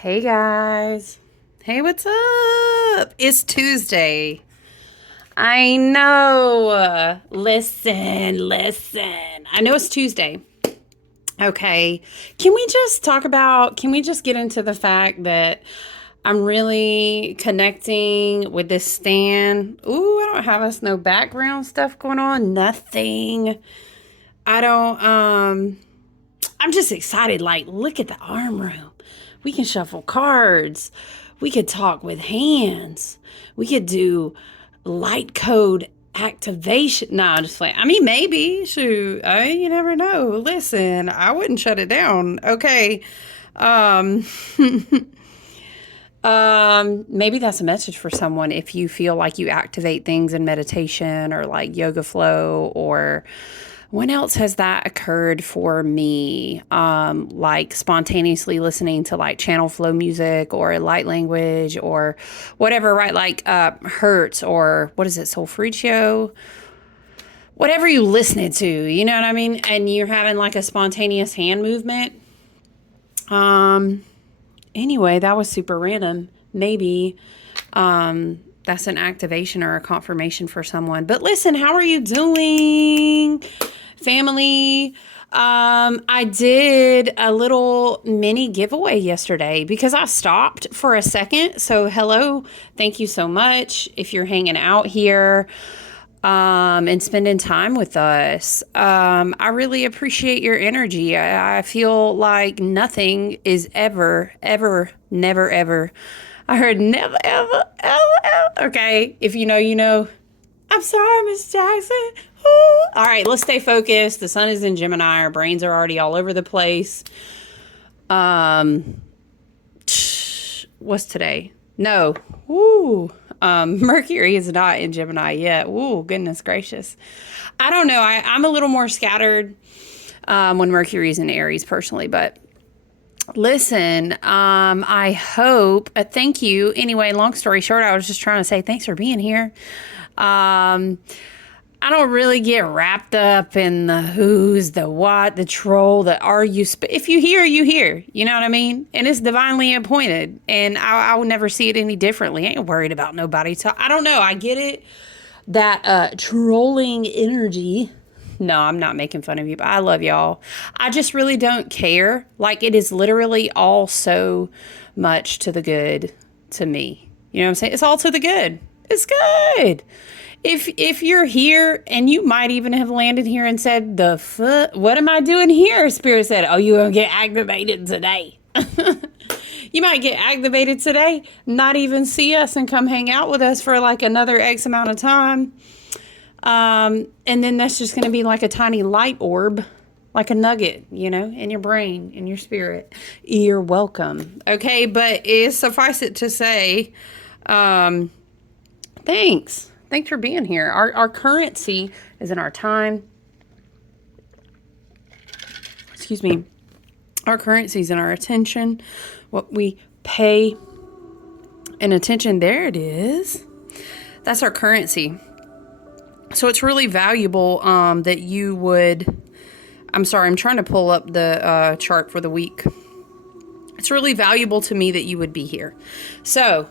Hey guys. Hey, what's up? It's Tuesday. I know. Listen. I know it's Tuesday. Okay. Can we just get into the fact that I'm really connecting with this stand? Ooh, I don't have us no background stuff going on. Nothing. I don't, I'm just excited. Like, look at the arm room. We can shuffle cards. We could talk with hands. We could do light code activation. No, I'm just playing. I mean, maybe. Shoot. You never know. Listen, I wouldn't shut it down. Okay. Um, maybe that's a message for someone if you feel like you activate things in meditation or like yoga flow or when else has that occurred for me? Like spontaneously listening to like channel flow music or light language or whatever, right? Like Hertz or what is it, Solfeggio? Whatever you listen to, you know what I mean? And you're having like a spontaneous hand movement. Anyway, that was super random. Maybe that's an activation or a confirmation for someone. But listen, how are you doing, family? I did a little mini giveaway yesterday because I stopped for a second. So hello, thank you so much if you're hanging out here and spending time with us. I really appreciate your energy. I feel like nothing is never, ever. I heard never, ever. Okay, if you know, you know. I'm sorry, Miss Jackson. Ooh. All right, let's stay focused. The sun is in Gemini. Our brains are already all over the place. Um, what's today? No. Ooh. Mercury is not in Gemini yet. Ooh, goodness gracious. I don't know. I'm a little more scattered when Mercury's in Aries personally, but listen, I hope, thank you. Anyway, long story short, I was just trying to say thanks for being here. I don't really get wrapped up in the who's, the what, the troll, the are you. If you hear, you hear. You know what I mean? And it's divinely appointed. And I will never see it any differently. I ain't worried about nobody. So I don't know. I get it. That trolling energy. No, I'm not making fun of you, but I love y'all. I just really don't care. Like, it is literally all so much to the good to me. You know what I'm saying? It's all to the good. It's good. If you're here and you might even have landed here and said, the fuck, what am I doing here? Spirit said, oh, you're going to get activated today. You might get activated today, not even see us and come hang out with us for like another X amount of time. And then that's just going to be like a tiny light orb, like a nugget, you know, in your brain, in your spirit. You're welcome. Okay. But suffice it to say, thanks. Thanks for being here. Our currency is in our time. Excuse me. Our currency is in our attention. What we pay and attention. There it is. That's our currency. So it's really valuable that you would. I'm sorry. I'm trying to pull up the chart for the week. It's really valuable to me that you would be here. So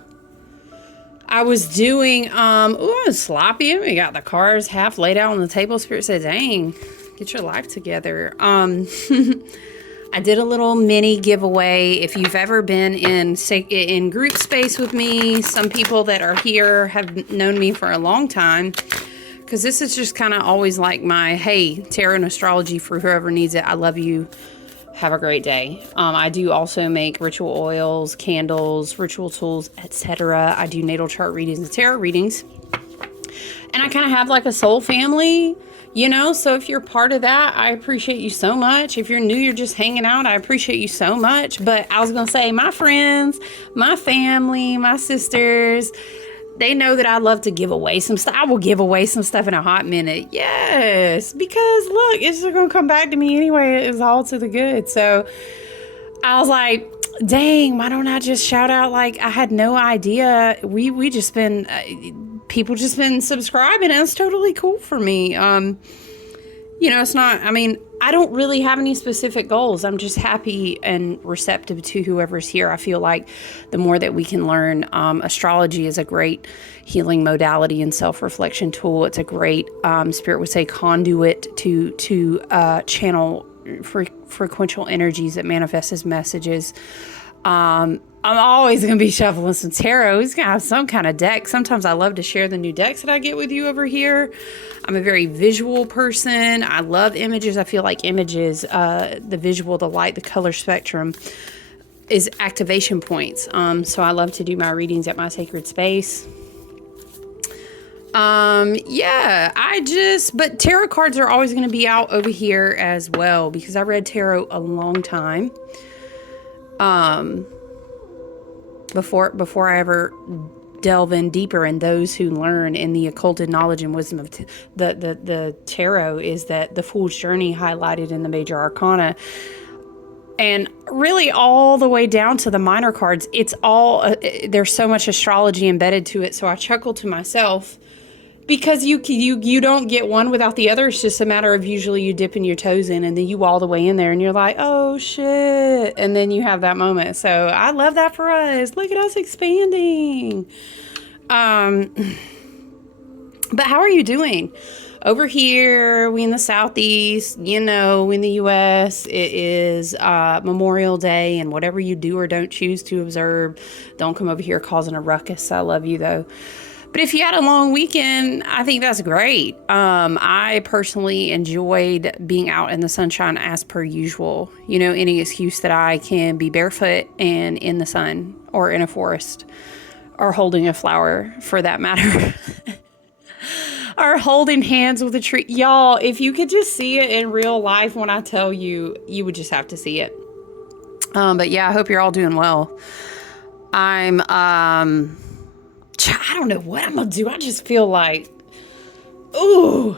I was doing, I was sloppy. We got the cards half laid out on the table. Spirit said, dang, get your life together. I did a little mini giveaway. If you've ever been in group space with me, some people that are here have known me for a long time. Because this is just kind of always like my, hey, tarot and astrology for whoever needs it. I love you. Have a great day. I do also make ritual oils, candles, ritual tools, etc. I do natal chart readings and tarot readings. And I kind of have like a soul family, you know? So if you're part of that, I appreciate you so much. If you're new, you're just hanging out, I appreciate you so much. But I was going to say, my friends, my family, my sisters, they know that I love to give away some stuff. I will give away some stuff in a hot minute. Yes, because look, it's just going to come back to me anyway. It was all to the good. So I was like, dang, why don't I just shout out? Like, I had no idea. We just been, people just been subscribing. And it's totally cool for me. You know, it's not, I mean, I don't really have any specific goals. I'm just happy and receptive to whoever's here. I feel like the more that we can learn, astrology is a great healing modality and self-reflection tool. It's a great, Spirit would say, conduit to channel frequential energies that manifest as messages. I'm always going to be shuffling some tarot. He's going to have some kind of deck. Sometimes I love to share the new decks that I get with you over here. I'm a very visual person. I love images. I feel like images, the visual, the light, the color spectrum is activation points. So I love to do my readings at my sacred space. Yeah, but tarot cards are always going to be out over here as well because I read tarot a long time. Before I ever delve in deeper, and those who learn in the occulted knowledge and wisdom of the tarot is that the Fool's Journey highlighted in the major arcana, and really all the way down to the minor cards, it's all there's so much astrology embedded to it. So I chuckle to myself because you don't get one without the other. It's just a matter of usually you dipping your toes in and then you all the way in there and you're like, oh shit. And then you have that moment. So I love that for us. Look at us expanding. But how are you doing? Over here, we in the Southeast, you know, in the U.S., it is Memorial Day, and whatever you do or don't choose to observe, don't come over here causing a ruckus. I love you, though. But if you had a long weekend, I think that's great. I personally enjoyed being out in the sunshine as per usual. You know, any excuse that I can be barefoot and in the sun or in a forest or holding a flower for that matter. Or holding hands with a tree. Y'all, if you could just see it in real life when I tell you, you would just have to see it. But yeah, I hope you're all doing well. I don't know what I'm going to do. I just feel like, ooh,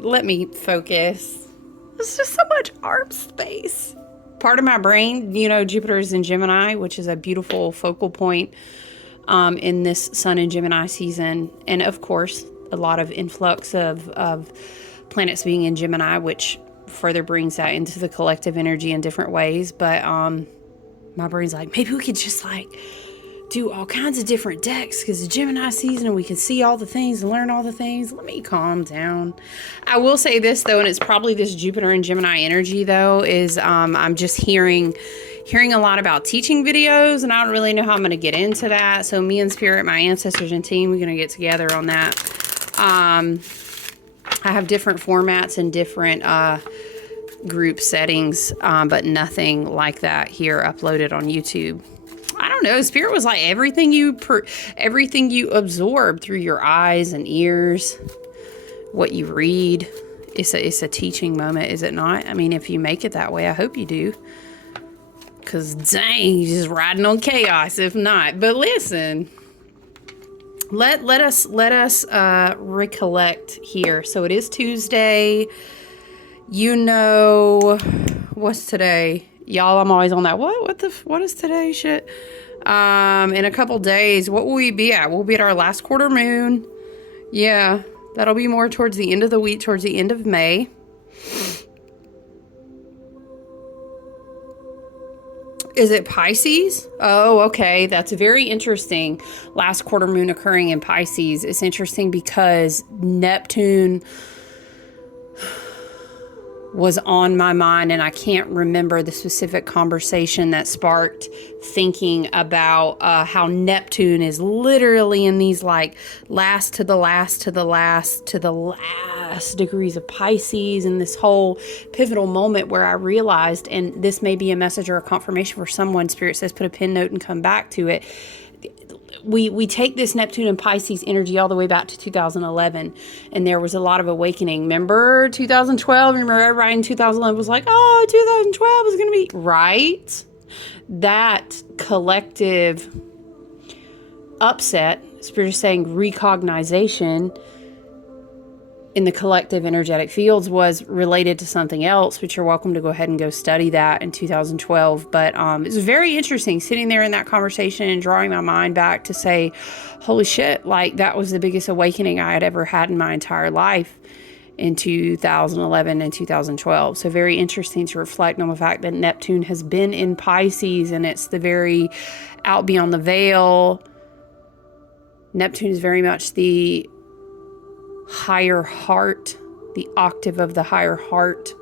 let me focus. There's just so much arm space. Part of my brain, you know, Jupiter is in Gemini, which is a beautiful focal point in this Sun in Gemini season. And of course, a lot of influx of planets being in Gemini, which further brings that into the collective energy in different ways. But my brain's like, maybe we could just like do all kinds of different decks because the Gemini season and we can see all the things and learn all the things. Let me calm down. I will say this though, and it's probably this Jupiter and Gemini energy though, is I'm just hearing a lot about teaching videos, and I don't really know how I'm going to get into that. So me and Spirit, my ancestors and team, we're going to get together on that. I have different formats and different group settings, but nothing like that here uploaded on YouTube. I don't know. Spirit was like everything you absorb through your eyes and ears, what you read. It's a teaching moment, is it not? I mean, if you make it that way, I hope you do. Because dang, you're just riding on chaos if not. But listen, let us recollect here. So it is Tuesday. You know, what's today? Y'all, I'm always on that. What is today shit? In a couple days, what will we be at? We'll be at our last quarter moon. Yeah, that'll be more towards the end of the week, towards the end of May. Is it Pisces? Oh, okay. That's very interesting. Last quarter moon occurring in Pisces. It's interesting because Neptune was on my mind, and I can't remember the specific conversation that sparked thinking about how Neptune is literally in these like last to the last degrees of Pisces, and this whole pivotal moment where I realized, and this may be a message or a confirmation for someone, Spirit says put a pin note and come back to it. We take this Neptune and Pisces energy all the way back to 2011, and there was a lot of awakening. Remember 2012? Remember everybody in 2011 was like, oh, 2012 is going to be right? That collective upset, Spirit is saying recognition in the collective energetic fields was related to something else, but you're welcome to go ahead and go study that in 2012. But it's very interesting sitting there in that conversation and drawing my mind back to say, holy shit, like that was the biggest awakening I had ever had in my entire life. in 2011 and 2012. So very interesting to reflect on the fact that Neptune has been in Pisces, and it's the very out beyond the veil. Neptune is very much the higher heart, the octave of the higher heart.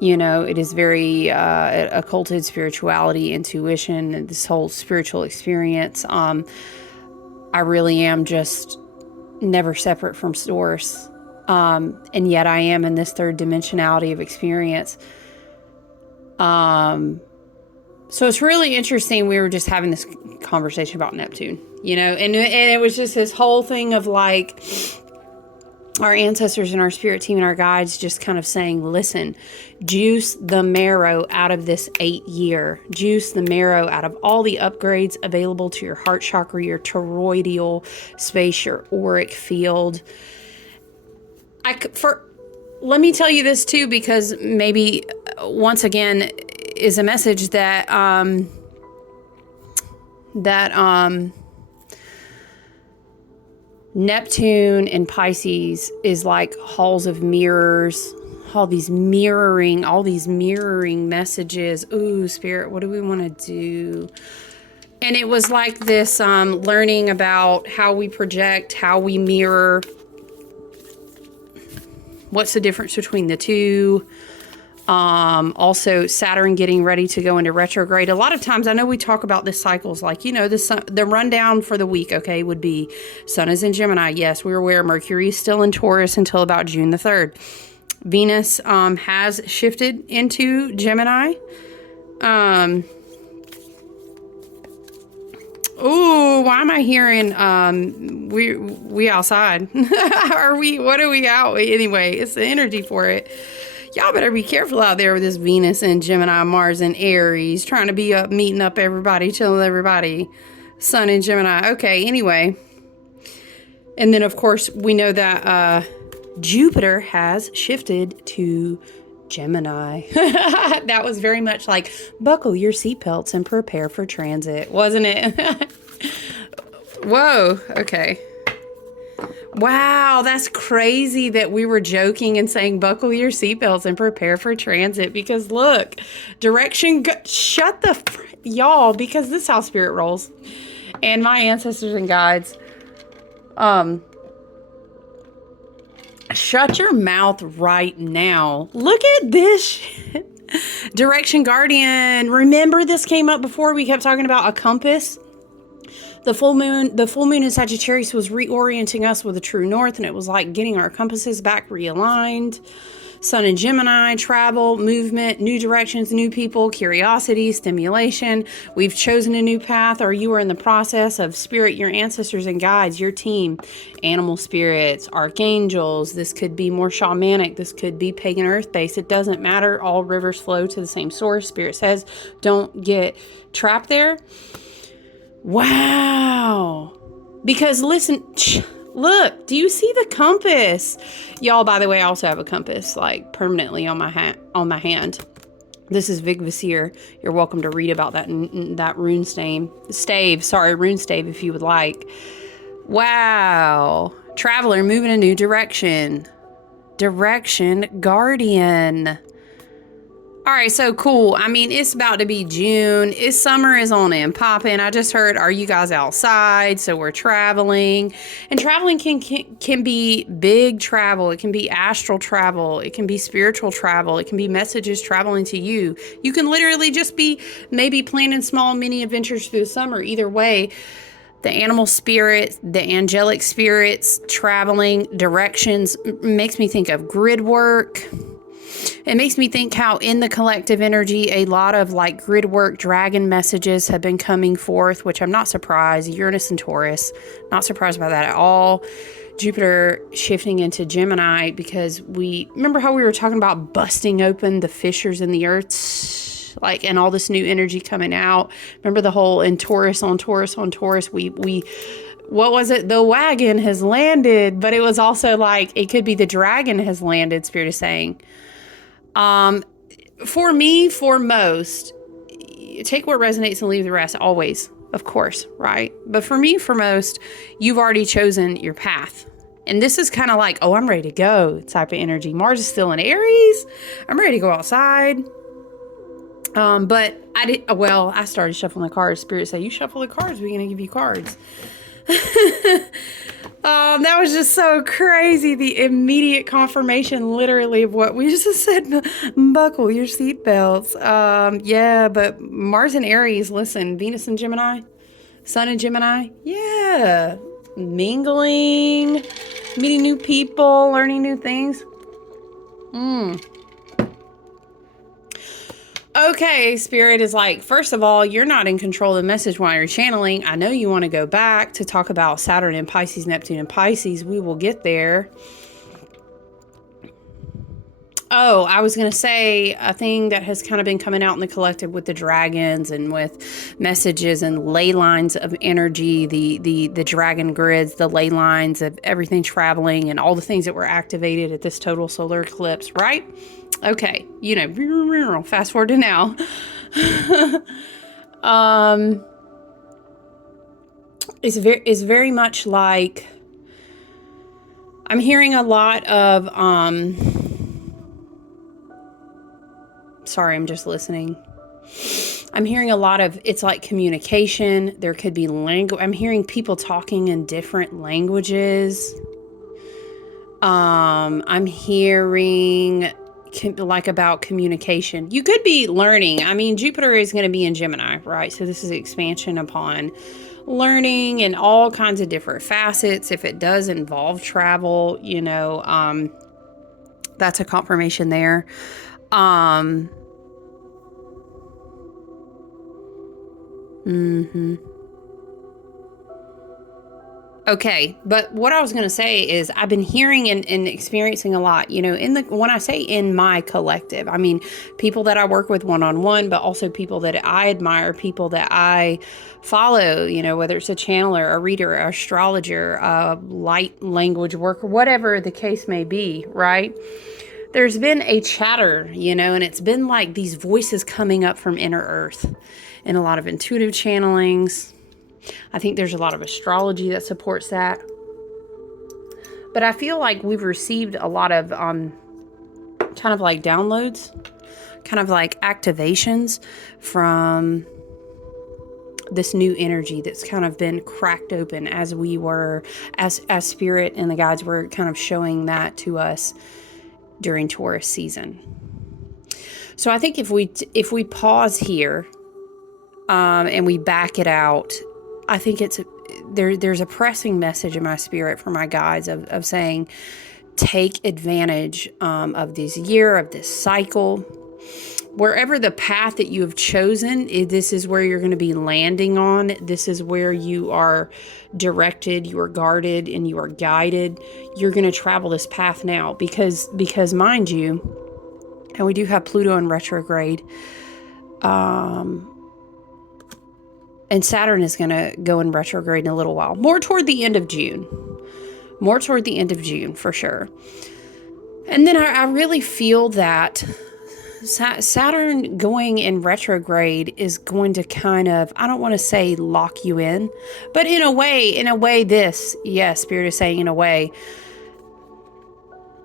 You know, it is very occulted spirituality, intuition, this whole spiritual experience. I really am just never separate from source. And yet I am in this third dimensionality of experience. So it's really interesting. We were just having this conversation about Neptune, you know, and it was just this whole thing of like our ancestors and our spirit team and our guides just kind of saying, listen, juice the marrow out of this 8 year, juice the marrow out of all the upgrades available to your heart chakra, your toroidal space, your auric field. Let me tell you this too, because maybe once again is a message that, Neptune and Pisces is like halls of mirrors, all these mirroring messages. Ooh, Spirit, what do we want to do? And it was like this learning about how we project, how we mirror. What's the difference between the two? Also Saturn getting ready to go into retrograde. A lot of times I know we talk about this cycles, like, you know, the rundown for the week, okay, would be Sun is in Gemini. Yes, we're aware Mercury is still in Taurus until about June the 3rd. Venus has shifted into Gemini. Ooh, why am I hearing we outside? What are we out? Anyway, it's the energy for it. Y'all better be careful out there with this Venus and Gemini, Mars and Aries, trying to be up, meeting up everybody, chilling with everybody. Sun in Gemini. Okay, anyway. And then, of course, we know that Jupiter has shifted to Gemini. That was very much like, buckle your seatbelts and prepare for transit, wasn't it? Whoa, okay. Wow, that's crazy that we were joking and saying buckle your seatbelts and prepare for transit, because look, shut the y'all, because this is how spirit rolls. And my ancestors and guides, shut your mouth right now. Look at this shit. Direction Guardian. Remember this came up before. We kept talking about a compass. The full moon in Sagittarius was reorienting us with a true north, and it was like getting our compasses back realigned. Sun in Gemini, travel, movement, new directions, new people, curiosity, stimulation. We've chosen a new path, or you are in the process of spirit, your ancestors and guides, your team, animal spirits, archangels. This could be more shamanic. This could be pagan earth-based. It doesn't matter. All rivers flow to the same source. Spirit says, don't get trapped there. Wow. Because listen, look, do you see the compass? Y'all, by the way, I also have a compass, like permanently on my hand. This is Vig Vasir. You're welcome to read about that rune stave, if you would like. Wow. Traveler moving a new direction. Direction Guardian. All right, so cool. I mean, it's about to be June. Summer is on and popping. I just heard, are you guys outside? So we're traveling. And traveling can be big travel. It can be astral travel. It can be spiritual travel. It can be messages traveling to you. You can literally just be maybe planning small mini adventures through the summer. Either way, the animal spirit, the angelic spirits, traveling, directions, makes me think of grid work. It makes me think how in the collective energy, a lot of like grid work, dragon messages have been coming forth, which I'm not surprised. Uranus and Taurus, not surprised by that at all. Jupiter shifting into Gemini, because remember how we were talking about busting open the fissures in the earth, like, and all this new energy coming out. Remember the whole in Taurus on Taurus on Taurus, what was it? The wagon has landed, but it was also like, it could be the dragon has landed, Spirit is saying. For me, for most, take what resonates and leave the rest, always, of course, right? But for me, for most, you've already chosen your path. And this is kind of like, oh, I'm ready to go type of energy. Mars is still in Aries. I'm ready to go outside. But I started shuffling the cards. Spirit said, you shuffle the cards, we're going to give you cards. That was just so crazy. The immediate confirmation, literally, of what we just said. Buckle your seatbelts. Yeah, but Mars and Aries, listen, Venus and Gemini, Sun and Gemini. Yeah. Mingling, meeting new people, learning new things. Okay, Spirit is like, first of all, you're not in control of the message while you're channeling. I know you want to go back to talk about Saturn and Pisces, Neptune and Pisces. We will get there. Oh, I was going to say a thing that has kind of been coming out in the collective with the dragons and with messages and ley lines of energy, the dragon grids, the ley lines of everything traveling and all the things that were activated at this total solar eclipse, right? Okay, you know, fast forward to now. It's very much like I'm hearing a lot of sorry, I'm just listening. I'm hearing a lot of, it's like communication. There could be language. I'm hearing people talking in different languages. I'm hearing like about communication. You could be learning. I mean, Jupiter is going to be in Gemini, right? So this is expansion upon learning and all kinds of different facets. If it does involve travel, you know, that's a confirmation there. Okay, but what I was going to say is I've been hearing and experiencing a lot, you know, when I say in my collective, I mean people that I work with one-on-one, but also people that I admire, people that I follow, you know, whether it's a channeler, a reader, an astrologer, a light language worker, whatever the case may be, right? There's been a chatter, you know, and it's been like these voices coming up from inner earth and a lot of intuitive channelings. I think there's a lot of astrology that supports that. But I feel like we've received a lot of kind of like downloads, kind of like activations from this new energy that's kind of been cracked open as we were, as Spirit and the guides were kind of showing that to us during Taurus season. So I think if we pause here and we back it out, I think there's a pressing message in my spirit for my guides of saying, take advantage of this year, of this cycle. Wherever the path that you have chosen, this is where you're going to be landing on. This is where you are directed, you are guarded, and you are guided. You're going to travel this path now because mind you, and we do have Pluto in retrograde, and Saturn is going to go in retrograde in a little while. More toward the end of June. For sure. And then I really feel that Saturn going in retrograde is going to kind of, I don't want to say lock you in, but in a way, Spirit is saying in a way,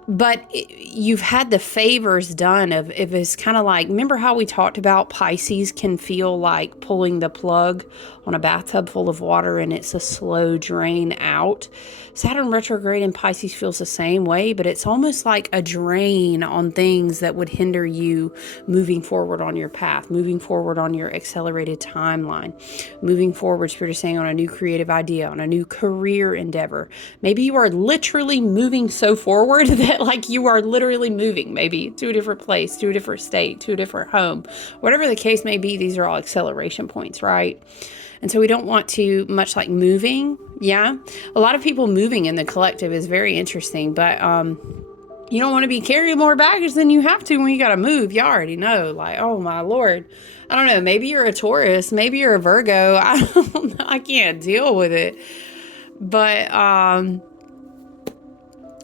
but you've had the favors done of, if it's kind of like, remember how we talked about Pisces can feel like pulling the plug on a bathtub full of water and it's a slow drain out. Saturn retrograde in Pisces feels the same way, but it's almost like a drain on things that would hinder you moving forward on your path, moving forward on your accelerated timeline, moving forward, Spirit is saying, on a new creative idea, on a new career endeavor. Maybe you are literally moving so forward that like you are literally moving maybe to a different place, to a different state, to a different home. Whatever the case may be, these are all acceleration points, right? And so we don't want to, much like moving. Yeah. A lot of people moving in the collective is very interesting, but you don't want to be carrying more baggage than you have to when you got to move. You already know, like, oh my Lord. I don't know. Maybe you're a Taurus. Maybe you're a Virgo. I don't know. I can't deal with it. But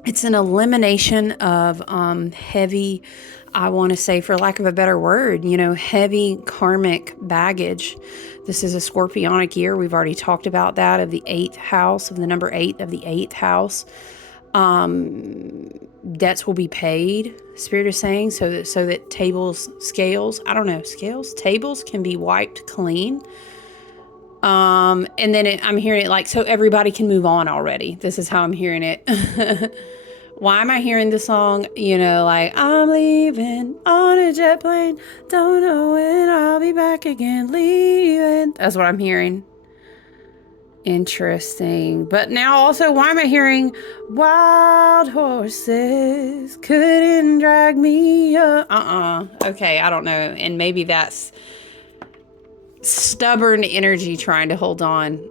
it's an elimination of heavy, I want to say, for lack of a better word, heavy karmic baggage. This is a Scorpionic year. We've already talked about that, of the 8th house, of the number 8 of the 8th house. Debts will be paid, Spirit is saying, so that tables can be wiped clean. And then I'm hearing it like, so everybody can move on already. This is how I'm hearing it. Why am I hearing the song? You know, like, I'm leaving on a jet plane. Don't know when I'll be back again. Leaving. That's what I'm hearing. Interesting. But now also, why am I hearing wild horses couldn't drag me up? Okay, I don't know. And maybe that's stubborn energy trying to hold on.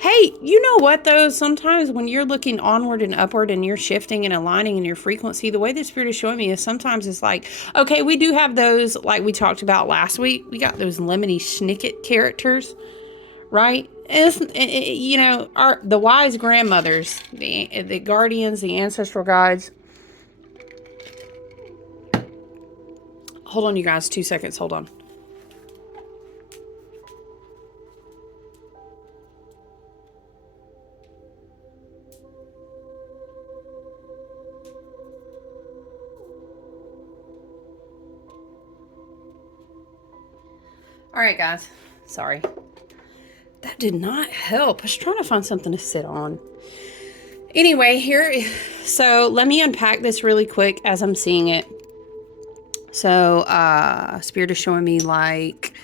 Hey, you know what though? Sometimes when you're looking onward and upward and you're shifting and aligning in your frequency, the way the Spirit is showing me is sometimes it's like, okay, we do have those, like we talked about last week. We got those lemony snicket characters, right? You know, the wise grandmothers, the guardians, the ancestral guides. Hold on, you guys, 2 seconds. Hold on. All right, guys. Sorry. That did not help. I was trying to find something to sit on. Anyway, so let me unpack this really quick as I'm seeing it. So, Spirit is showing me like,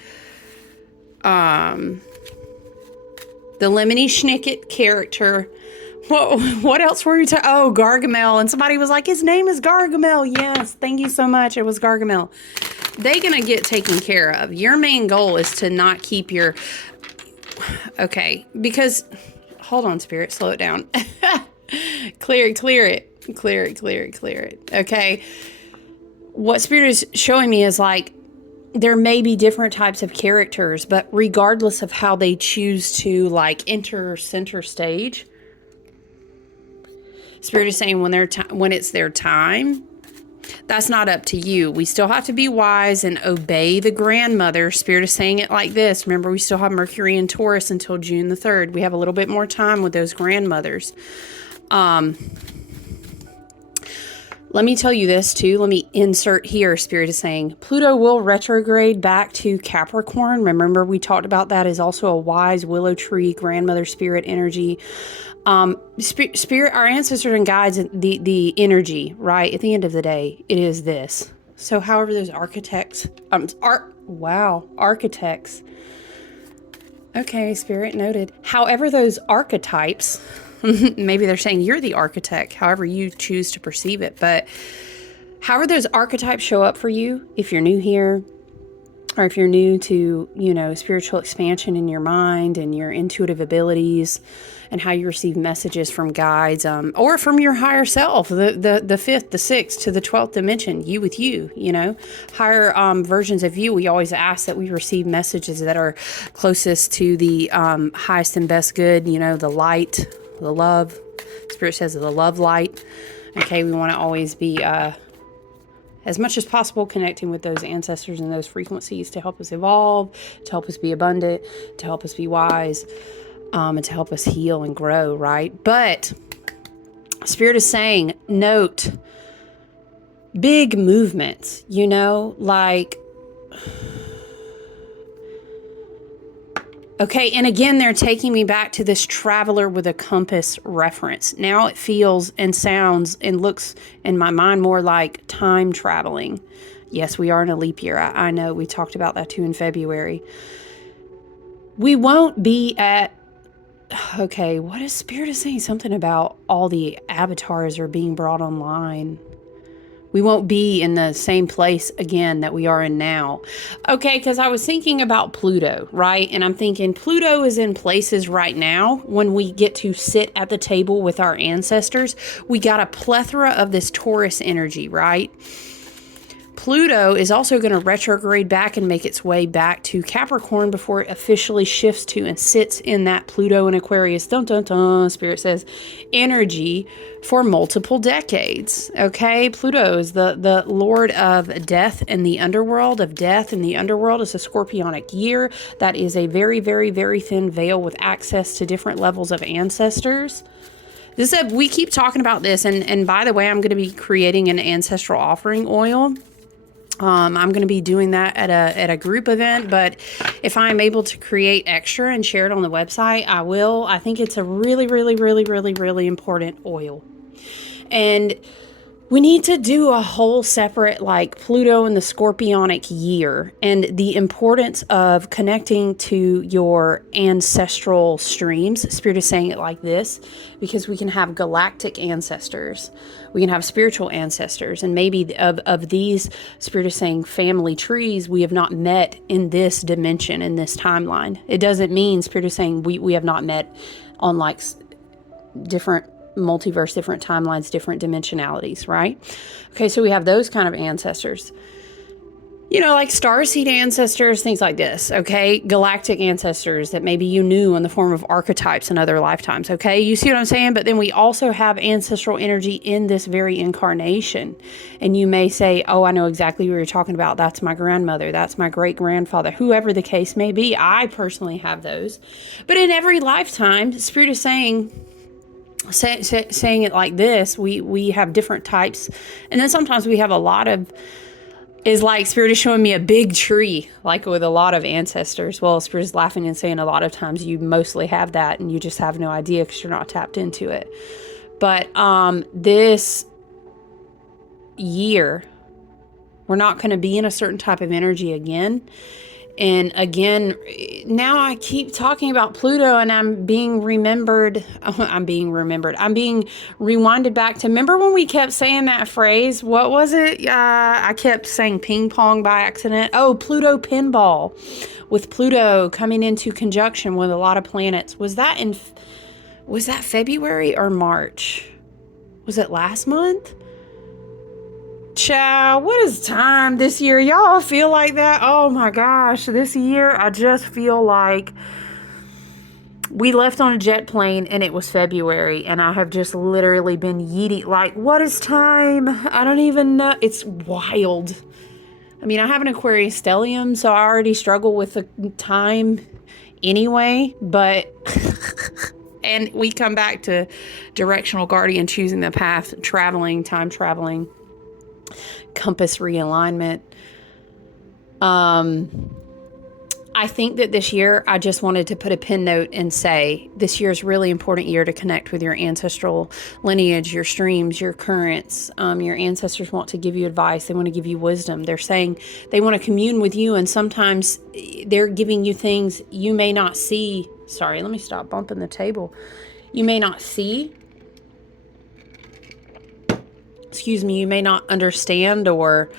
the Lemony Snicket character. What else were you Oh, Gargamel. And somebody was like, his name is Gargamel. Yes, thank you so much. It was Gargamel. They're going to get taken care of. Your main goal is to not keep your... Okay, because... Hold on, Spirit. Slow it down. Clear it. Okay. What Spirit is showing me is like, there may be different types of characters, but regardless of how they choose to like enter center stage, Spirit is saying when it's their time, that's not up to you. We still have to be wise and obey the grandmother. Spirit is saying it like this. Remember, we still have Mercury and Taurus until June the 3rd. We have a little bit more time with those grandmothers. Let me tell you this too. Let me insert here. Spirit is saying Pluto will retrograde back to Capricorn. Remember, we talked about that as also a wise willow tree, grandmother spirit energy. Spirit, our ancestors and guides, the energy, right? At the end of the day, it is this. So however those architects, architects. Okay, Spirit noted. However those archetypes, maybe they're saying you're the architect, however you choose to perceive it. But however those archetypes show up for you, if you're new here, or if you're new to, spiritual expansion in your mind and your intuitive abilities and how you receive messages from guides, or from your higher self, the fifth, the sixth to the 12th dimension, you with you, higher versions of you. We always ask that we receive messages that are closest to the highest and best good, the light, the love. Spirit says the love light. Okay, we want to always be as much as possible connecting with those ancestors and those frequencies to help us evolve, to help us be abundant, to help us be wise, and to help us heal and grow, right? But Spirit is saying, note big movements, like... Okay, and again, they're taking me back to this traveler with a compass reference. Now it feels and sounds and looks in my mind more like time traveling. Yes, we are in a leap year. I know we talked about that too in February. We won't be at... Okay, what is Spirit is saying? Something about all the avatars are being brought online. We won't be in the same place again that we are in now. Okay, because I was thinking about Pluto, right? And I'm thinking Pluto is in places right now when we get to sit at the table with our ancestors. We got a plethora of this Taurus energy, right? Pluto is also going to retrograde back and make its way back to Capricorn before it officially shifts to and sits in that Pluto and Aquarius, dun dun dun, Spirit says, energy for multiple decades. Okay, Pluto is the lord of death and the underworld, of death and the underworld. Is a scorpionic year. That is a very, very, very thin veil with access to different levels of ancestors. We keep talking about this, and by the way, I'm going to be creating an ancestral offering oil. I'm going to be doing that at a group event, but if I'm able to create extra and share it on the website, I will. I think it's a really, really, really, really, really important oil. And we need to do a whole separate, like, Pluto and the Scorpionic year and the importance of connecting to your ancestral streams. Spirit is saying it like this, because we can have galactic ancestors. We can have spiritual ancestors. And maybe of these, Spirit is saying, family trees, we have not met in this dimension, in this timeline. It doesn't mean, Spirit is saying, we have not met on, like, different multiverse, different timelines, different dimensionalities, right? Okay, so we have those kind of ancestors. You know, like starseed ancestors, things like this, okay? Galactic ancestors that maybe you knew in the form of archetypes in other lifetimes, okay? You see what I'm saying? But then we also have ancestral energy in this very incarnation. And you may say, oh, I know exactly what you're talking about. That's my grandmother. That's my great-grandfather. Whoever the case may be, I personally have those. But in every lifetime, Spirit is saying it like this, we have different types, and then sometimes we have a lot of, is like Spirit is showing me a big tree, like with a lot of ancestors. Well, Spirit is laughing and saying a lot of times you mostly have that and you just have no idea because you're not tapped into it. But this year, we're not going to be in a certain type of energy again. And again, now I keep talking about Pluto and I'm being remembered. I'm being rewinded back to, remember when we kept saying that phrase? What was it? I kept saying ping pong by accident. Oh, Pluto pinball, with Pluto coming into conjunction with a lot of planets. Was that February or March? Was it last month? Child, what is time this year? Y'all feel like that? Oh my gosh, this year I just feel like we left on a jet plane and it was February, and I have just literally been yeeting. Like, what is time? I don't even know. It's wild. I mean, I have an Aquarius stellium, so I already struggle with the time anyway, but and we come back to directional guardian, choosing the path, traveling, time traveling, compass realignment. I think that this year, I just wanted to put a pin note and say this year is a really important year to connect with your ancestral lineage, your streams, your currents. Your ancestors want to give you advice. They want to give you wisdom. They're saying they want to commune with you, and sometimes they're giving you things you may not see. Sorry, let me stop bumping the table. You may not see. Excuse me, you may not understand or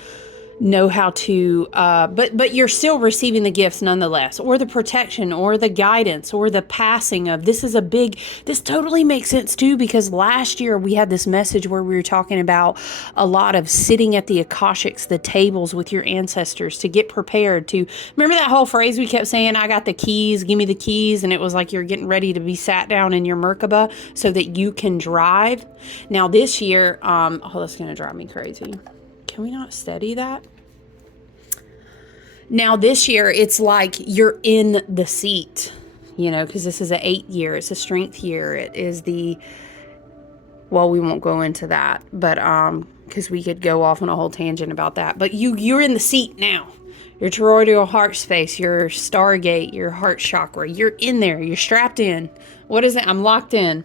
know how to, but you're still receiving the gifts nonetheless, or the protection, or the guidance, or the passing of, this totally makes sense too, because last year we had this message where we were talking about a lot of sitting at the Akashics, the tables with your ancestors to get prepared to, remember that whole phrase we kept saying, I got the keys, give me the keys, and it was like you're getting ready to be sat down in your Merkaba so that you can drive. Now this year, that's going to drive me crazy. Can we not steady that? Now this year, it's like you're in the seat, because this is an 8 year. It's a strength year. It is well, we won't go into that, but because we could go off on a whole tangent about that. But you're in the seat now. Your toroidal heart space, your stargate, your heart chakra. You're in there. You're strapped in. What is it? I'm locked in.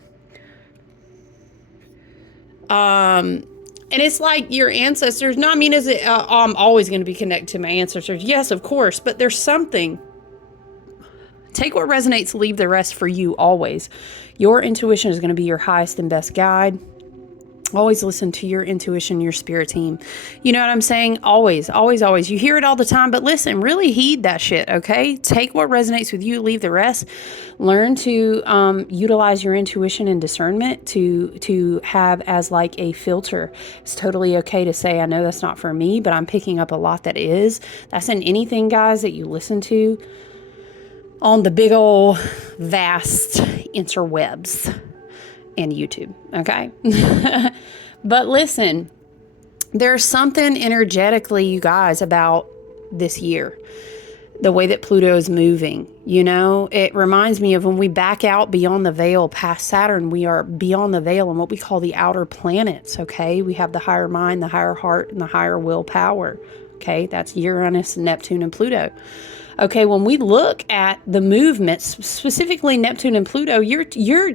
And it's like your ancestors. No, I mean, is it, I'm always going to be connected to my ancestors. Yes, of course. But there's something. Take what resonates, leave the rest for you always. Your intuition is going to be your highest and best guide. Always listen to your intuition, your spirit team. You know what I'm saying? Always, always, always. You hear it all the time, but listen, really heed that shit, okay? Take what resonates with you, leave the rest. Learn to utilize your intuition and discernment to have as like a filter. It's totally okay to say, I know that's not for me, but I'm picking up a lot that is. That's in anything, guys, that you listen to on the big old vast interwebs. And YouTube, okay? But listen, there's something energetically, you guys, about this year the way that Pluto is moving. You know, it reminds me of when we back out beyond the veil past Saturn, we are beyond the veil in what we call the outer planets. Okay. We have the higher mind, the higher heart, and the higher willpower. Okay. That's Uranus, Neptune, and Pluto. Okay, when we look at the movements, specifically Neptune and Pluto, you're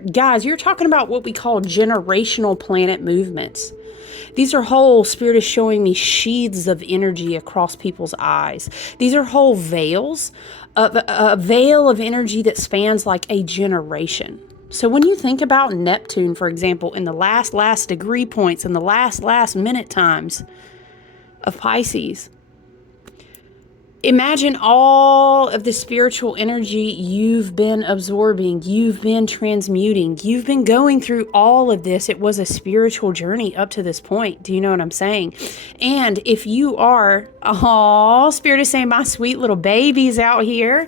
talking about what we call generational planet movements. These are whole, Spirit is showing me sheaths of energy across people's eyes. These are whole veils, a veil of energy that spans like a generation. So when you think about Neptune, for example, in the last degree points, in the last minute times of Pisces, imagine all of the spiritual energy you've been absorbing, you've been transmuting, you've been going through all of this. It was a spiritual journey up to this point. Do you know what I'm saying? And if you are, Spirit is saying, my sweet little babies out here,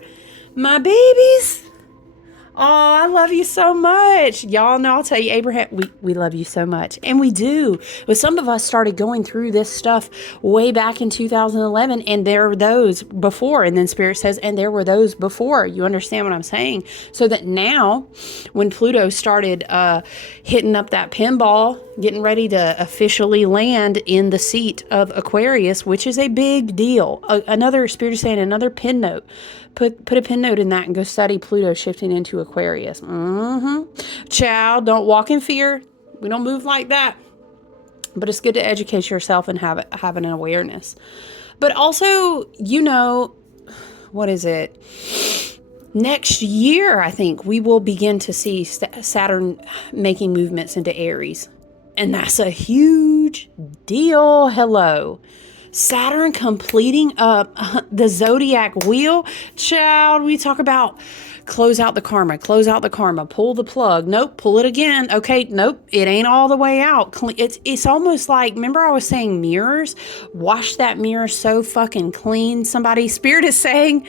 my babies. Oh, I love you so much. Y'all know, I'll tell you, Abraham, we love you so much. And we do. But some of us started going through this stuff way back in 2011, and there were those before. And then Spirit says, and there were those before. You understand what I'm saying? So that now, when Pluto started hitting up that pinball, getting ready to officially land in the seat of Aquarius, which is a big deal. Another, Spirit is saying, another pin note. Put a pin note in that and go study Pluto shifting into Aquarius. Child, don't walk in fear. We don't move like that. But it's good to educate yourself and have an awareness. But also, you know, what is it? Next year, I think, we will begin to see Saturn making movements into Aries. And that's a huge deal. Hello. Saturn completing up the zodiac wheel. Child, we talk about close out the karma, pull the plug. Nope, pull it again. Okay, nope, it ain't all the way out. It's almost like, remember I was saying mirrors? Wash that mirror so fucking clean. Somebody, Spirit is saying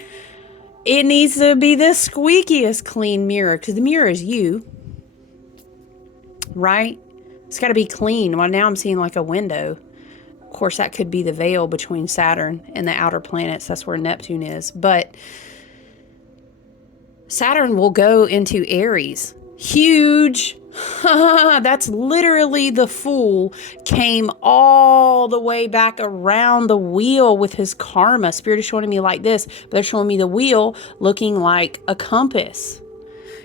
it needs to be the squeakiest clean mirror, because the mirror is you, right? It's got to be clean. Well, now I'm seeing like a window. Of course, that could be the veil between Saturn and the outer planets. That's where Neptune is. But Saturn will go into Aries. Huge. That's literally the Fool came all the way back around the wheel with his karma. Spirit is showing me like this, but they're showing me the wheel looking like a compass.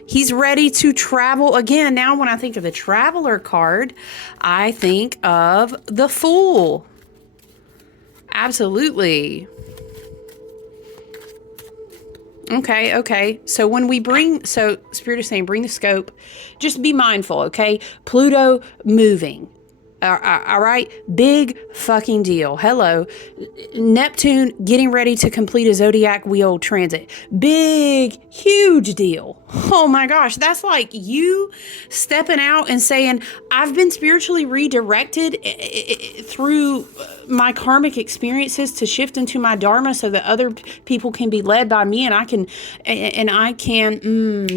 He's ready to travel again. Now, when I think of the Traveler card, I think of the Fool. Absolutely. Okay. So when we Spirit is saying, bring the scope. Just be mindful, okay? Pluto moving. All right? Big fucking deal. Hello. Neptune getting ready to complete a zodiac wheel transit. Big, huge deal. Oh my gosh. That's like you stepping out and saying, I've been spiritually redirected through my karmic experiences to shift into my dharma so that other people can be led by me, and I can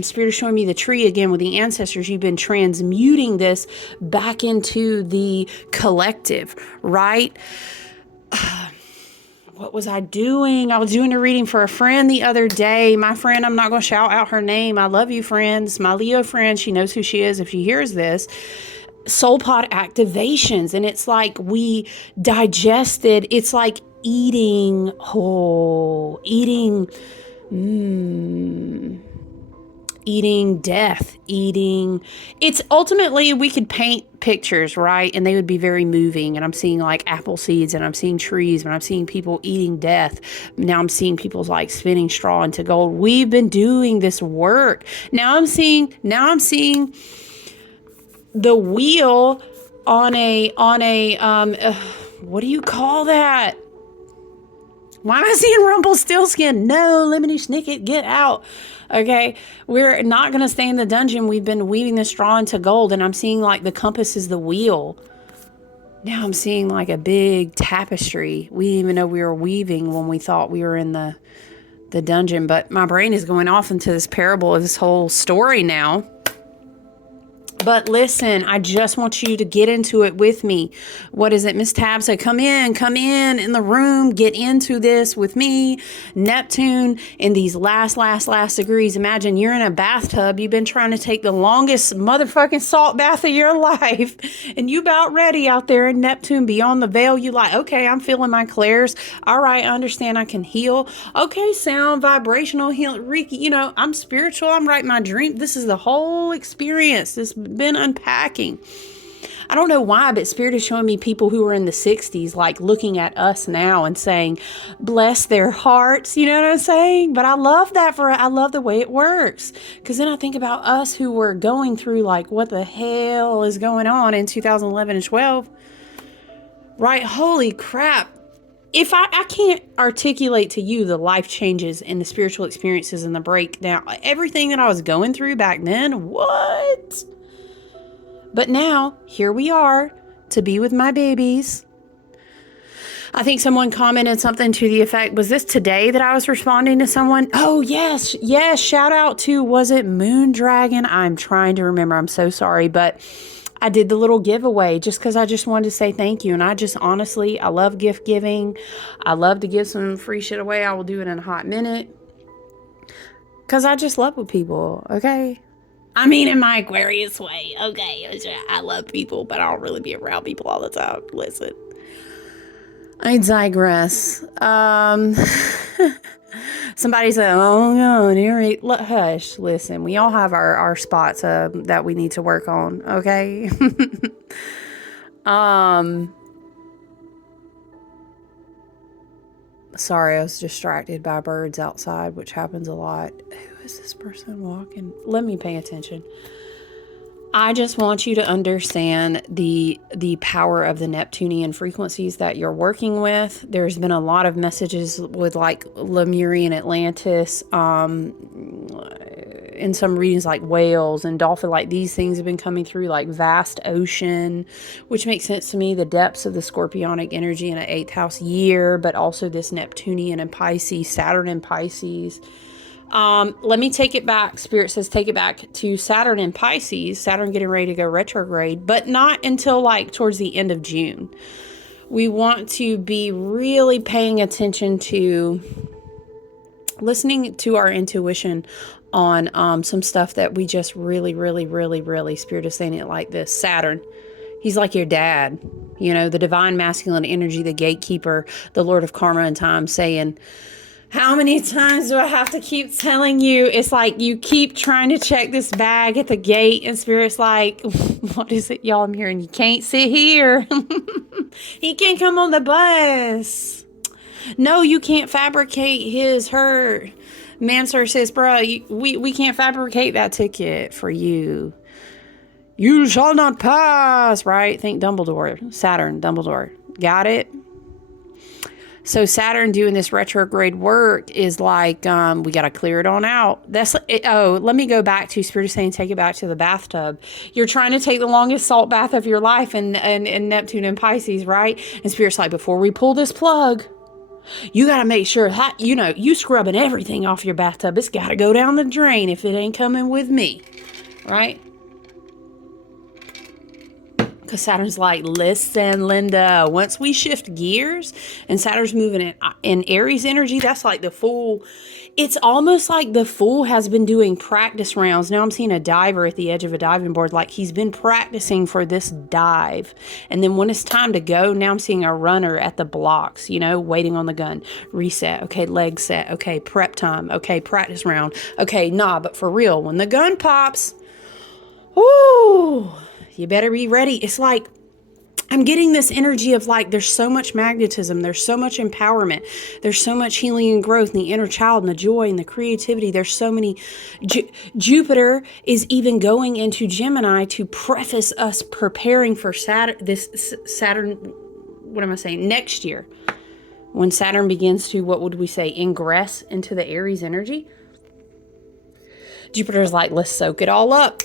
Spirit is showing me the tree again with the ancestors. You've been transmuting this back into the collective, right? What was I doing? I was doing a reading for a friend the other day. My friend, I'm not going to shout out her name. I love you, friends. My Leo friend, she knows who she is if she hears this. Soul pod activations. And it's like we digested. It's like eating death, it's ultimately, we could paint pictures, right? And they would be very moving. And I'm seeing like apple seeds, and I'm seeing trees, and I'm seeing people eating death. Now I'm seeing people's like spinning straw into gold. We've been doing this work. Now I'm seeing the wheel on a what do you call that? Why am I seeing Rumpelstiltskin? No, Lemony Snicket, get out. Okay, we're not going to stay in the dungeon. We've been weaving the straw into gold, and I'm seeing like the compass is the wheel. Now I'm seeing like a big tapestry. We didn't even know we were weaving when we thought we were in the dungeon, but my brain is going off into this parable of this whole story now. But listen, I just want you to get into it with me. What is it? Miss Tab said, come in the room, get into this with me. Neptune in these last degrees. Imagine you're in a bathtub. You've been trying to take the longest motherfucking salt bath of your life. And you about ready out there in Neptune beyond the veil. You like, okay, I'm feeling my clairs. All right, I understand I can heal. Okay, sound, vibrational healing. Reiki, you know, I'm spiritual. I'm writing my dream. This is the whole experience. This been unpacking. I don't know why, but Spirit is showing me people who are in the 60s, like looking at us now and saying, bless their hearts. You know what I'm saying? But I love that I love the way it works. Because then I think about us who were going through like, what the hell is going on in 2011 and 12? Right? Holy crap. If I can't articulate to you the life changes and the spiritual experiences and the breakdown, everything that I was going through back then, what? But now, here we are to be with my babies. I think someone commented something to the effect, was this today that I was responding to someone? Oh, yes. Shout out to, was it Moon Dragon? I'm trying to remember. I'm so sorry. But I did the little giveaway just because I just wanted to say thank you. And I just honestly, I love gift giving. I love to give some free shit away. I will do it in a hot minute. Because I just love with people, okay? I mean, in my Aquarius way, okay? I love people, but I don't really be around people all the time. Listen. I digress. Somebody said, oh, no, hush. Listen, we all have our spots that we need to work on, okay? Sorry, I was distracted by birds outside, which happens a lot. Who is this person walking? Let me pay attention. I just want you to understand the power of the Neptunian frequencies that you're working with. There's been a lot of messages with like Lemurian Atlantis, in some readings like whales and dolphin, like these things have been coming through, like vast ocean, which makes sense to me, the depths of the scorpionic energy in an 8th house year, but also this Neptunian and Pisces, Saturn and Pisces. Let me take it back. Spirit says take it back to Saturn and Pisces. Saturn getting ready to go retrograde, but not until like towards the end of June. We want to be really paying attention to listening to our intuition on some stuff that we just really, Spirit is saying it like this. Saturn, he's like your dad, you know, the divine masculine energy, the gatekeeper, the Lord of karma and time, saying, how many times do I have to keep telling you? It's like you keep trying to check this bag at the gate, and Spirit's like, what is it, y'all? I'm hearing you can't sit here. He can't come on the bus. No, you can't fabricate her. Mansour says, bro, we can't fabricate that ticket for you. You shall not pass, right? Think Dumbledore, Saturn, Dumbledore. Got it? So Saturn doing this retrograde work is like, we got to clear it on out. That's it. Oh, let me go back to Spirit is saying, take it back to the bathtub. You're trying to take the longest salt bath of your life in Neptune and Pisces, right? And Spirit's like, before we pull this plug, you got to make sure that, you know, you scrubbing everything off your bathtub. It's got to go down the drain if it ain't coming with me, right? Because Saturn's like, listen, Linda, once we shift gears and Saturn's moving in Aries energy, that's like the Fool. It's almost like the Fool has been doing practice rounds. Now I'm seeing a diver at the edge of a diving board, like he's been practicing for this dive. And then when it's time to go, now I'm seeing a runner at the blocks, you know, waiting on the gun. Reset. Okay, leg set. Okay, prep time. Okay, practice round. Okay, but for real, when the gun pops, whoo, you better be ready. It's like, I'm getting this energy of like, there's so much magnetism. There's so much empowerment. There's so much healing and growth and the inner child and the joy and the creativity. There's so many. Jupiter is even going into Gemini to preface us preparing for Saturn, next year. When Saturn begins to, what would we say, ingress into the Aries energy. Jupiter's like, let's soak it all up.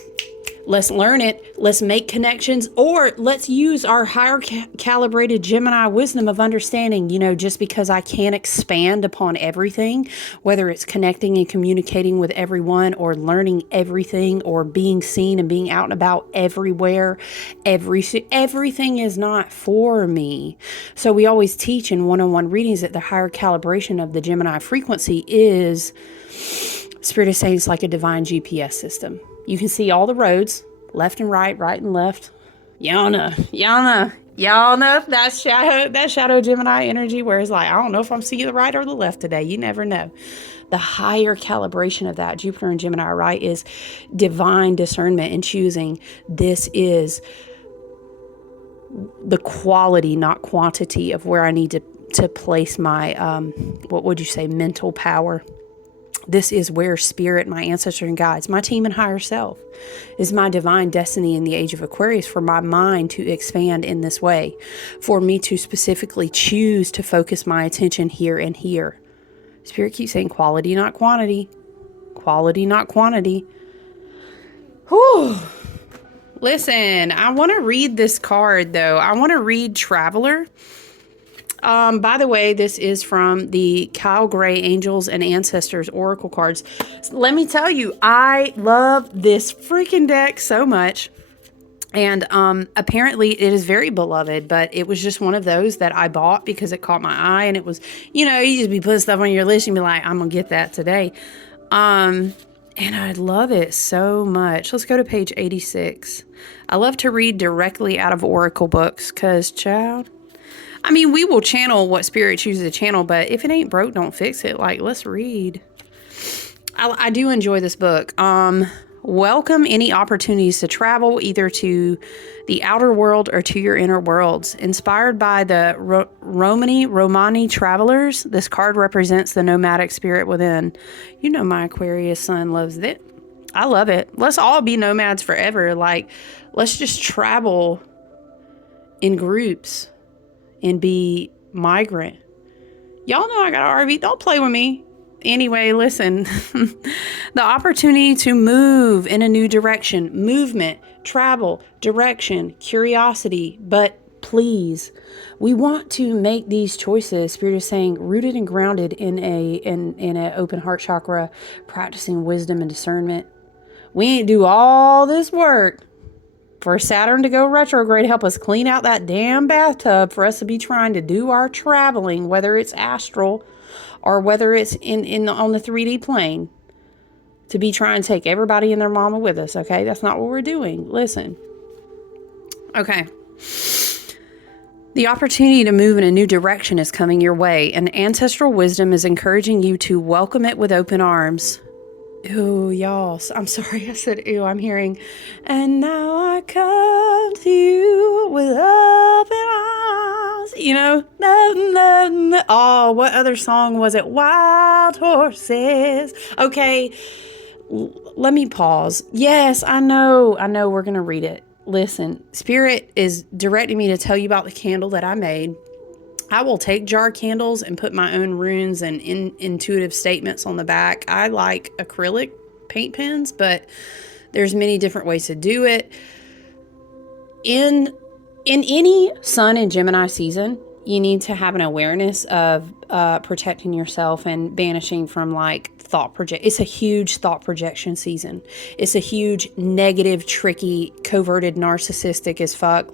Let's learn it. Let's make connections, or let's use our higher calibrated Gemini wisdom of understanding, just because I can't expand upon everything, whether it's connecting and communicating with everyone or learning everything or being seen and being out and about everywhere, everything is not for me. So we always teach in one-on-one readings that the higher calibration of the Gemini frequency is, Spirit is saying, it's like a divine GPS system. You can see all the roads, left and right, right and left. Y'all know that shadow Gemini energy where it's like, I don't know if I'm seeing the right or the left today. You never know. The higher calibration of that, Jupiter and Gemini, right, is divine discernment and choosing. This is the quality, not quantity, of where I need to place my, what would you say, mental power. This is where spirit, my ancestors and guides, my team and higher self, is my divine destiny in the age of Aquarius, for my mind to expand in this way, for me to specifically choose to focus my attention here and here. Spirit keeps saying quality, not quantity. Quality, not quantity. Whew. Listen, I want to read this card, though. I want to read Traveler. By the way, this is from the Kyle Gray Angels and Ancestors Oracle cards. Let me tell you, I love this freaking deck so much. And apparently it is very beloved, but it was just one of those that I bought because it caught my eye. And it was, you just be putting stuff on your list and be like, I'm going to get that today. And I love it so much. Let's go to page 86. I love to read directly out of Oracle books because, child, we will channel what Spirit chooses to channel, but if it ain't broke, don't fix it. Like, let's read. I do enjoy this book. Welcome any opportunities to travel, either to the outer world or to your inner worlds. Inspired by the Romani travelers, this card represents the nomadic spirit within. My Aquarius sun loves it. I love it. Let's all be nomads forever. Like, let's just travel in groups and be migrant. Y'all know I got an RV. Don't play with me. Anyway, listen. The opportunity to move in a new direction. Movement, travel, direction, curiosity. But please, we want to make these choices, Spirit is saying, rooted and grounded in a open heart chakra, practicing wisdom and discernment. We ain't do all this work for Saturn to go retrograde, help us clean out that damn bathtub, for us to be trying to do our traveling, whether it's astral or whether it's on the 3D plane, to be trying to take everybody and their mama with us, okay? That's not what we're doing. Listen. Okay. The opportunity to move in a new direction is coming your way, and ancestral wisdom is encouraging you to welcome it with open arms. Ooh, y'all. I'm sorry I said ew. I'm hearing, and now I come to you with open arms. Oh, what other song was it? Wild Horses. Okay, let me pause. Yes, I know we're going to read it. Listen, Spirit is directing me to tell you about the candle that I made. I will take jar candles and put my own runes and intuitive statements on the back. I like acrylic paint pens, but there's many different ways to do it. In any Sun and Gemini season, you need to have an awareness of protecting yourself and banishing from thought project. It's a huge thought projection season. It's a huge negative, tricky, coverted, narcissistic as fuck,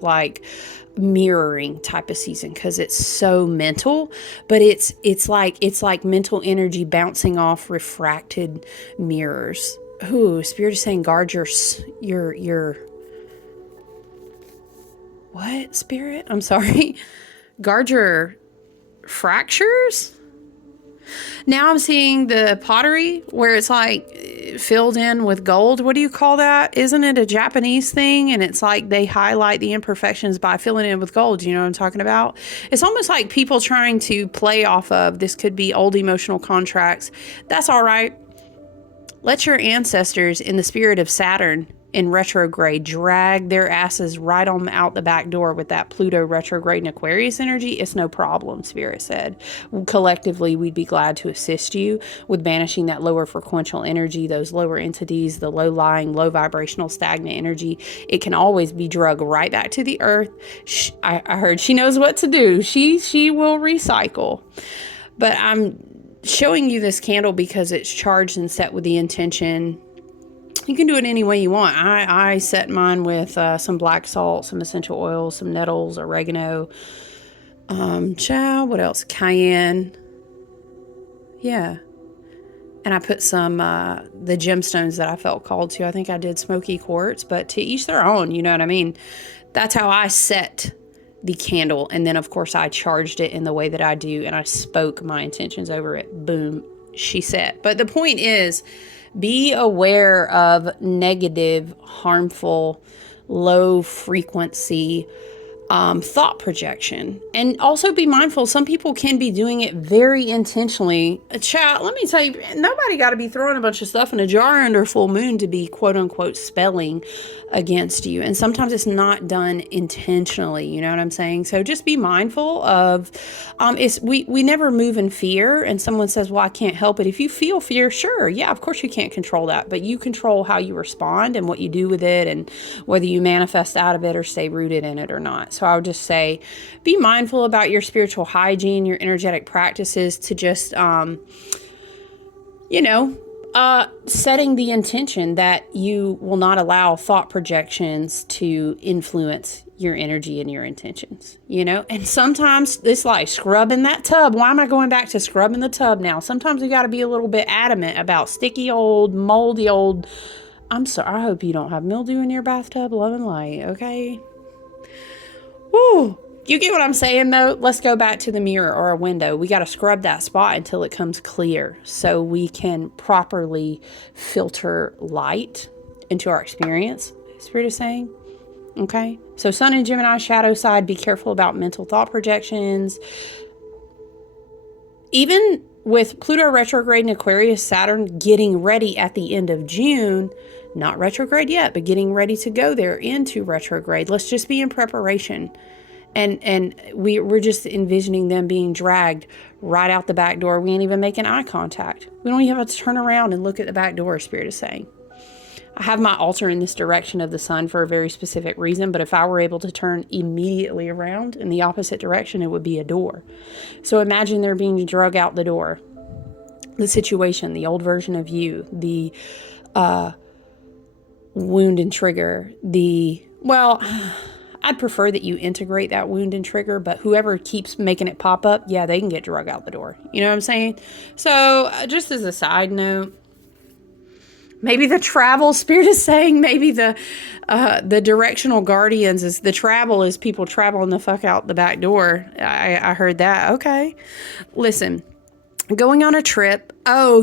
mirroring type of season, because it's so mental, but it's like mental energy bouncing off refracted mirrors. Ooh, Spirit is saying guard your what, Spirit? I'm sorry. Guard your fractures. Now I'm seeing the pottery where it's filled in with gold. What do you call that? Isn't it a Japanese thing? And it's they highlight the imperfections by filling it in with gold. You know what I'm talking about? It's almost like people trying to play off of, this could be old emotional contracts. That's all right. Let your ancestors, in the spirit of Saturn, in retrograde drag their asses right on out the back door with that Pluto retrograde and Aquarius energy, it's no problem, Spirit said. Collectively, we'd be glad to assist you with banishing that lower frequential energy, those lower entities, the low-lying, low vibrational, stagnant energy. It can always be drugged right back to the earth. I heard she knows what to do. She will recycle. But I'm showing you this candle because it's charged and set with the intention. You can do it any way you want. I set mine with some black salt, some essential oils, some nettles, oregano, what else? Cayenne. Yeah. And I put some, the gemstones that I felt called to. I think I did smoky quartz, but to each their own, you know what I mean? That's how I set the candle. And then, of course, I charged it in the way that I do, and I spoke my intentions over it. Boom, she set. But the point is, be aware of negative, harmful, low frequency thought projection. And also be mindful, some people can be doing it very intentionally. Chat, let me tell you, nobody got to be throwing a bunch of stuff in a jar under full moon to be quote unquote spelling against you. And sometimes it's not done intentionally, you know what I'm saying? So just be mindful of, we never move in fear. And someone says, well, I can't help it. If you feel fear, sure. Yeah, of course you can't control that, but you control how you respond and what you do with it, and whether you manifest out of it or stay rooted in it or not. So I would just say, be mindful about your spiritual hygiene, your energetic practices, to just, setting the intention that you will not allow thought projections to influence your energy and your intentions, and sometimes it's like scrubbing that tub. Why am I going back to scrubbing the tub now? Sometimes you got to be a little bit adamant about sticky old, moldy old, I'm sorry, I hope you don't have mildew in your bathtub. Love and light, okay? Woo! You get what I'm saying, though? Let's go back to the mirror or a window. We got to scrub that spot until it comes clear so we can properly filter light into our experience, Spirit is saying. Okay? So Sun and Gemini shadow side, be careful about mental thought projections. Even with Pluto retrograde in Aquarius, Saturn getting ready at the end of June, not retrograde yet, but getting ready to go there into retrograde. Let's just be in preparation. And we're just envisioning them being dragged right out the back door. We ain't even making eye contact. We don't even have to turn around and look at the back door, Spirit is saying. I have my altar in this direction of the sun for a very specific reason, but if I were able to turn immediately around in the opposite direction, it would be a door. So imagine they're being dragged out the door. The situation, the old version of you, the wound and trigger, I'd prefer that you integrate that wound and trigger, but whoever keeps making it pop up, yeah, they can get drug out the door. You know what I'm saying? So just as a side note, maybe the travel, Spirit is saying, maybe the directional guardians is the travel is people traveling the fuck out the back door. I heard that. Okay. Listen. Going on a trip. Oh,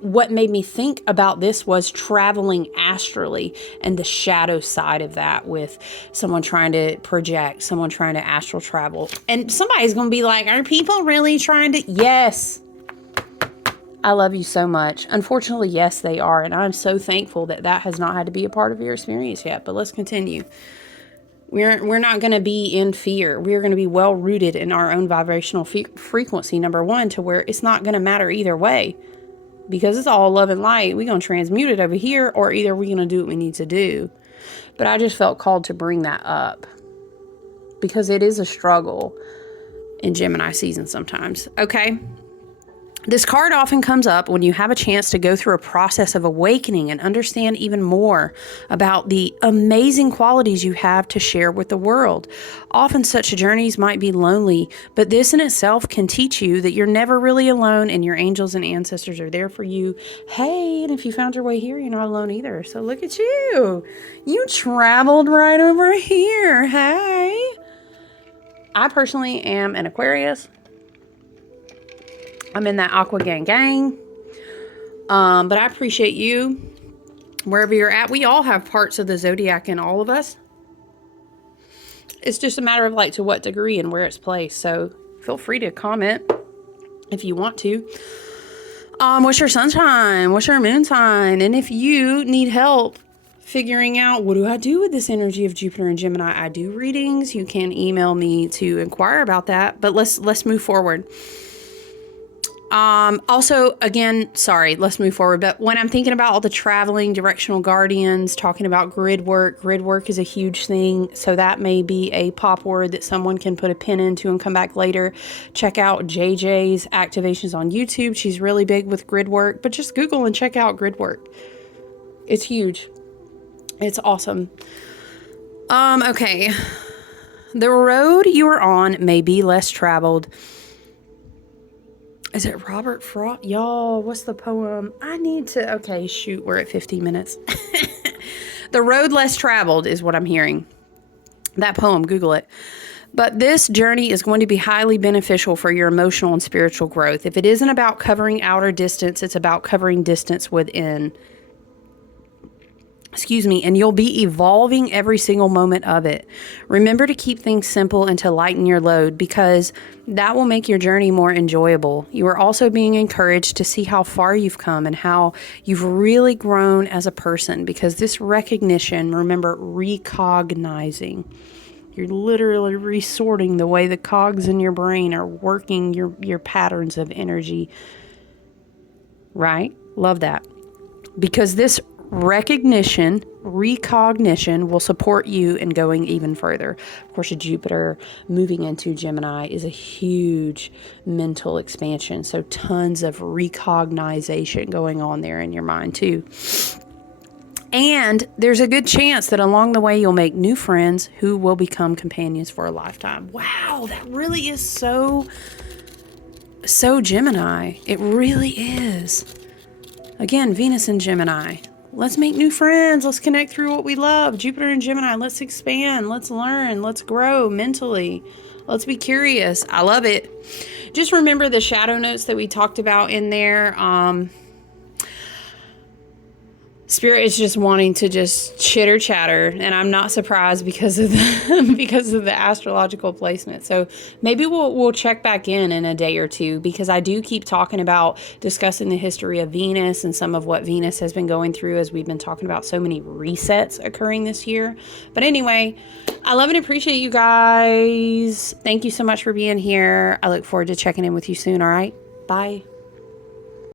what made me think about this was traveling astrally and the shadow side of that, with someone trying to project, someone trying to astral travel. And somebody's going to be like, are people really trying to? Yes. I love you so much. Unfortunately, yes, they are. And I'm so thankful that has not had to be a part of your experience yet. But let's continue. We're not going to be in fear. We're going to be well rooted in our own vibrational frequency, number one, to where it's not going to matter either way, because it's all love and light. We're going to transmute it over here, or either we're going to do what we need to do. But I just felt called to bring that up because it is a struggle in Gemini season sometimes. Okay. This card often comes up when you have a chance to go through a process of awakening and understand even more about the amazing qualities you have to share with the world. Often such journeys might be lonely, but this in itself can teach you that you're never really alone, and your angels and ancestors are there for you. Hey, and if you found your way here, you're not alone either. So look at you. You traveled right over here. Hey. I personally am an Aquarius. I'm in that Aqua gang. But I appreciate you wherever you're at. We all have parts of the zodiac in all of us. It's just a matter of to what degree and where it's placed. So feel free to comment if you want to. What's your sun sign? What's your moon sign? And if you need help figuring out, what do I do with this energy of Jupiter and Gemini? I do readings. You can email me to inquire about that, but let's move forward. Also, again, sorry, let's move forward. But when I'm thinking about all the traveling directional guardians, talking about grid work is a huge thing. So that may be a pop word that someone can put a pin into and come back later. Check out JJ's activations on YouTube. She's really big with grid work, but just Google and check out grid work. It's huge. It's awesome. Okay. The road you are on may be less traveled. Is it Robert Frost? Y'all, what's the poem? Okay, shoot, we're at 15 minutes. The road less traveled is what I'm hearing. That poem, Google it. But this journey is going to be highly beneficial for your emotional and spiritual growth. If it isn't about covering outer distance, it's about covering distance within. And you'll be evolving every single moment of it. Remember to keep things simple and to lighten your load, because that will make your journey more enjoyable. You are also being encouraged to see how far you've come and how you've really grown as a person, because this recognition, remember, recognizing. You're literally resorting the way the cogs in your brain are working your patterns of energy. Right? Love that. Because this recognition will support you in going even further. Of course, Jupiter moving into Gemini is a huge mental expansion. So tons of recognition going on there in your mind too. And there's a good chance that along the way you'll make new friends who will become companions for a lifetime. Wow, that really is so Gemini. It really is. Again, Venus in Gemini. Let's make new friends. Let's connect through what we love. Jupiter and Gemini. Let's expand. Let's learn. Let's grow mentally. Let's be curious. I love it. Just remember the shadow notes that we talked about in there. Spirit is just wanting to just chitter chatter, and I'm not surprised because of the astrological placement. So maybe we'll check back in a day or two, because I do keep talking about discussing the history of Venus and some of what Venus has been going through, as we've been talking about so many resets occurring this year. But anyway, I love and appreciate you guys. Thank you so much for being here. I look forward to checking in with you soon. All right, bye.